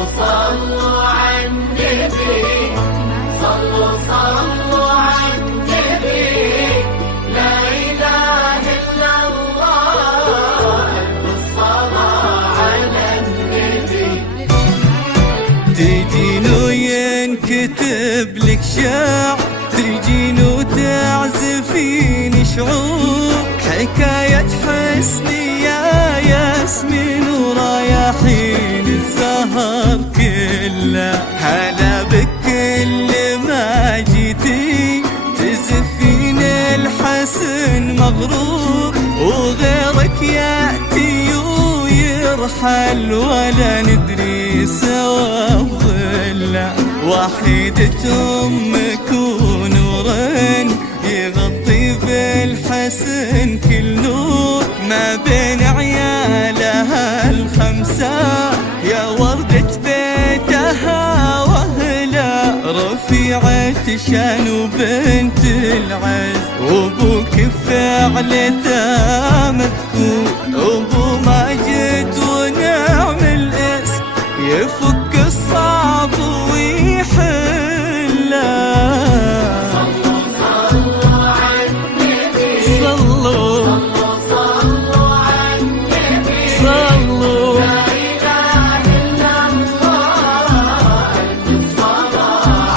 صلوا على النبي، صلوا على النبي، لا إله إلا الله، الصلاة على النبي. تجين وينكتب لك شعر، تجين وتعزفين شعور، حكاية حسني يا ياسمين ورايحين الزهر كله. هلا بك كل ما جيتي تزفين الحسن مغرور، وغيرك يأتي ويرحل ولا ندري سوا بظله. وحيدة أمك ونورين يغطي بالحسن كل نور، ما بين عيالها الخمسة يا وردة بيتها واهلها. رفيعة شان وبنت العز، وابوك فعلته مذكور، ابو ماجد ونعم الاسم يفك الصعب ويحله.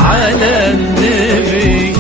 على النبي.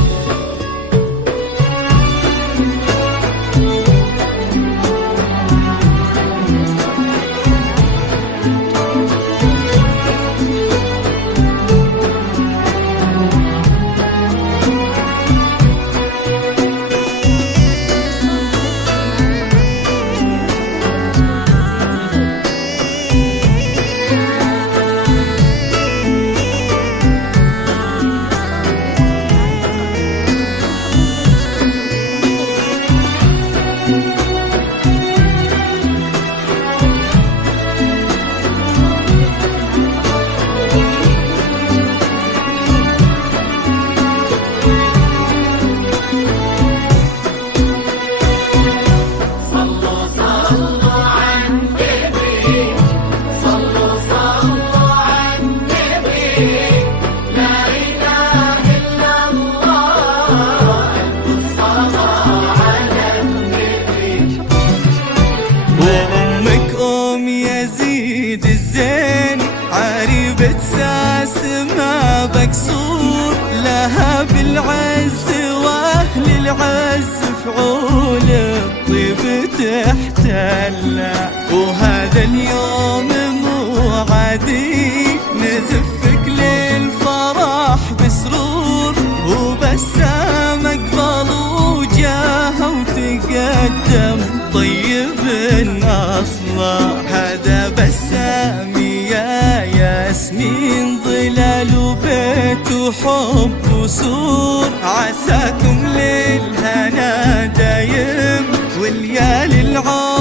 يزيد الزين عريبة ساس ما بكسور، لها بالعز واهل العز فعول الطيب تحتله. وهذا اليوم مو عادي نزفك للفرح بسرور، وبسام اقبل وجاه وتقدم طيب اصلا. هذا بسامي يا ياسمين ظلال وبيت وحب وسور، عساكم للهنا دايم وليالي العمر